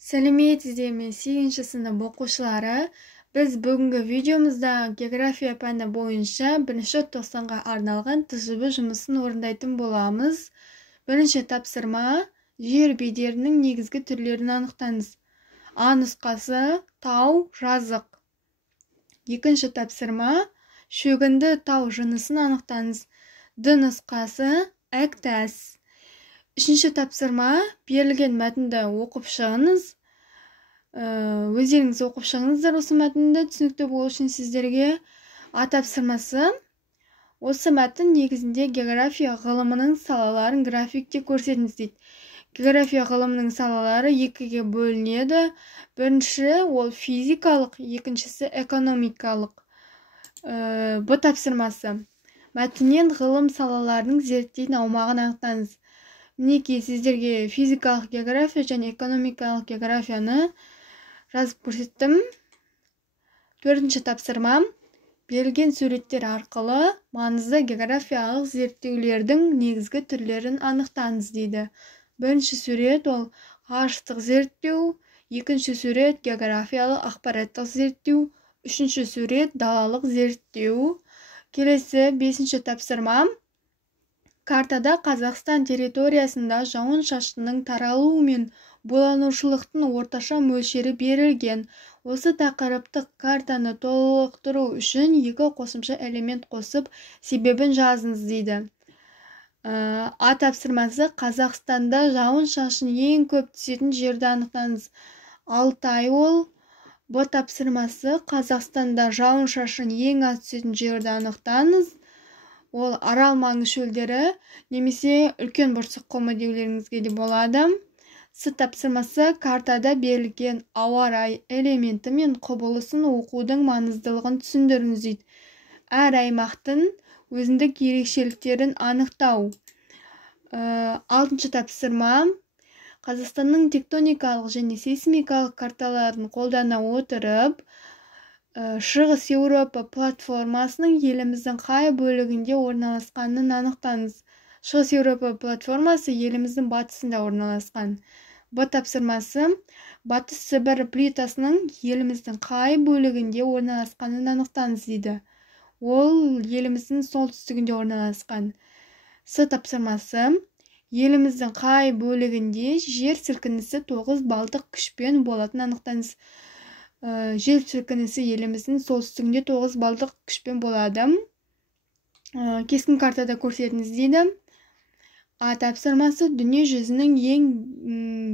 Сәлеметсіздерме 8-ші сынып оқушылары. Біз бүгінгі видеомызда география пәні бойынша бірінші тоқсанға арналған тжб жұмысын орындайтын боламыз. Бірінші тапсырма: жер бедерінің негізгі түрлерін анықтаңыз. А нұсқасы: тау, жазық. Екінші тапсырма: шөгінді тау жынысын анықтаңыз. Д нұсқасы: әктас. Үшінші тапсырма: берілген мәтінді оқып шығыңыз. Өздеріңіз оқып шығыңыздар осы мәтінді түсінікті болу үшін сіздерге. А тапсырмасы: осы мәтін негізінде география ғылымының салаларын графикте көрсетіңіз дейді. География ғылымының салалары екіге бөлінеді. Бірінші ол физикалық, екіншісі экономикалық. Б тапсырмасы: мәтіннен ғылым салаларының зерттейтін аумағын анықтаңыз. Мінекей сіздерге физикалық география және экономикалық географияны жазып көрсеттім. Төртінші тапсырма: берілген суреттер арқылы маңызды географиялық зерттеулердің негізгі түрлерін анықтаңыз дейді. Бірінші сурет ол ғарыштық зерттеу, екінші сурет географиялық ақпараттық зерттеу, үшінші сурет далалық зерттеу. Келесі 5-ші тапсырма: картада Қазақстан территориясында жауын-шашынның таралуы мен буланушылықтың орташа мөлшері берілген. Осы тақырыптық картаны толықтыру үшін екі қосымша элемент қосып, себебін жазыңыз дейді. А тапсырмасы: Қазақстанда жауын-шашын ең көп түсетін жерді анықтаңыз. Алтай ол. Б тапсырмасы: Қазақстанда жауын-шашын ең аз түсетін жерді анықтаңыз. Ол Арал маңы шөлдері немесе үлкен бұршақ құмы деулеріңізге де болады. С тапсырмасы: картада берілген ауа райы элементі мен құбылысын оқудың маңыздылығын түсіндіріңіз дейді. Әр аймақтың өзіндік ерекшеліктерін анықтау. 6-ші тапсырма: Қазақстанның тектоникалық және сейсмикалық карталарын қолдана отырып, Шығыс Еуропа платформасының еліміздің қай бөлігінде орналасқанын анықтаңыз. Шығыс Еуропа платформасы еліміздің батысында орналасқан. Б тапсырмасы: Батыс Сібір плитасының еліміздің қай бөлігінде орналасқанын анықтаңыз дейді. Ол еліміздің солтүстігінде орналасқан. С тапсырмасы: еліміздің қай бөлігінде жер сілкінісі 9 балдық күшпен болатын анықтаңыз. Жер сілкінісі еліміздің солтүстігінде 9 балдық күшпен болады. Кескін картада көрсетіңіз дейді. А тапсырмасы: дүние жүзінің ең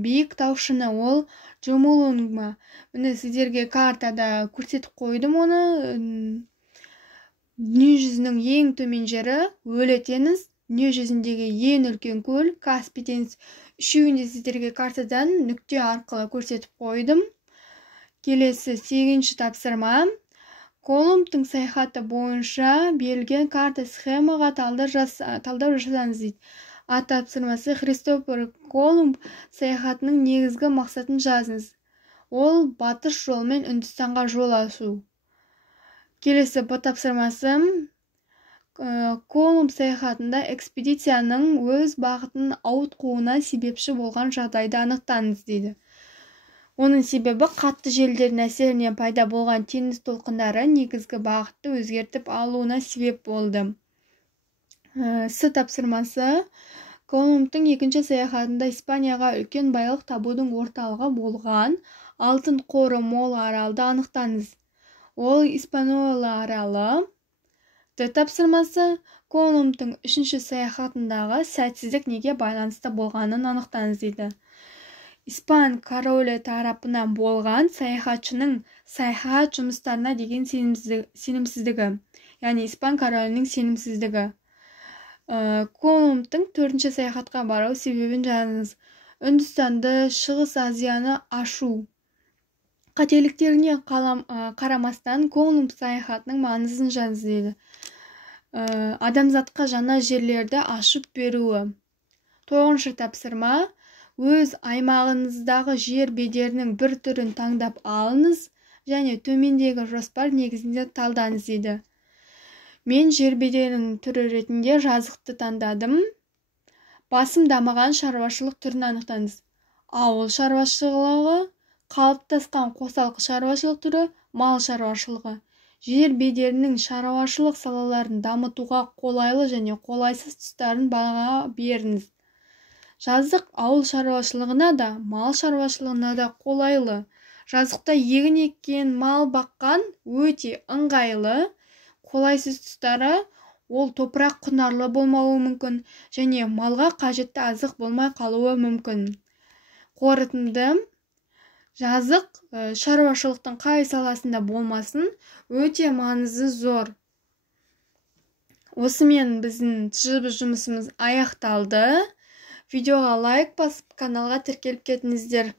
биік таушыны ол Джомолунгма. Міне сіздерге картада көрсетіп қойдым оны. Дүние жүзінің ең төмен жері Өлі теңіз, дүние жүзіндегі ең үлкен көл Каспий теңіз. Үшеуінде сіздерге картадан нүкте арқылы көрсетіп қойдым. Келесі 8-ші тапсырма: Колумбтың саяхаты бойынша берілген карта схемаға талдау жасаңыз дейді. А тапсырмасы: Христофор Колумб саяхатының негізгі мақсатын жазыңыз. Ол батыс жолмен Үндістанға жол ашу. Келесі Б тапсырмасы: Колумб саяхатында экспедицияның өз бағытын ауытқуына себепші болған жағдайды анықтаңыз дейді. Оның себебі қатты желдердің әсерінен пайда болған теңіз толқындары негізгі бағытты өзгертіп алуына себеп болды. С тапсырмасы: Колумбтың екінші саяхатында Испанияға үлкен байлық табудың орталығы болған алтын қоры мол аралды анықтаңыз. Ол Испаньола аралы. Д тапсырмасы: Колумбтың үшінші саяхатындағы сәтсіздік неге байланысты болғанын анықтаңыз дейді. Испан королі тарапынан болған саяхатшының саяхат жұмыстарына деген сенімсіздігі. Яғни Испан королінің сенімсіздігі. Колумбтың 4-ші саяхатқа бару себебін жазыңыз. Үндістанды, Шығыс Азияны ашу. Қателіктеріне қарамастан Колумб саяхатының маңызын жазыңыз дейді. Адамзатқа жаңа жерлерді ашып беруі. 9-ші тапсырма: өз аймағыңыздағы жер бедерінің бір түрін таңдап алыңыз және төмендегі жоспар негізінде талдаңыз дейді. Мен жер бедерінің түрі ретінде жазықты таңдадым. Басым дамыған шаруашылық түрін анықтаңыз. Ауыл шаруашылығы, қалыптасқан қосалқы шаруашылық түрі мал шаруашылығы. Жер бедерінің шаруашылық салаларын дамытуға қолайлы және қолайсыз тұстарын баға беріңіз. Жаздық ауыл шаруашылығына да, мал шаруашылығына да қолайлы. Жазықта егін еккен, мал баққан өте ыңғайлы. Қолайсыз тұстары ол топырақ құнарлы болмауы мүмкін және малға қажетті азық болмай қалуы мүмкін. Қорытынды: жазық шаруашылықтың қай саласында болмасын өте маңызы зор. Осымен біздің жұмысымыз аяқталды. Видеоға лайк басып, каналға тіркеліп кетіңіздер.